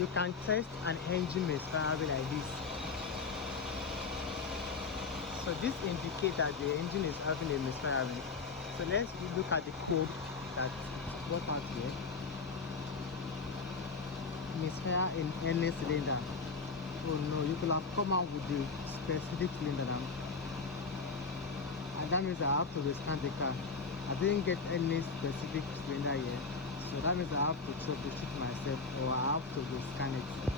you can test an engine misfiring like this. So this indicates that the engine is having a misfiring. So let's look at the code that got out here. Misfire in any cylinder. Oh no, you could have come out with the specific cylinder now. And that means I have to rescan the car. I didn't get any specific cylinder here. So that means I have to troubleshoot myself, or I have to rescan it.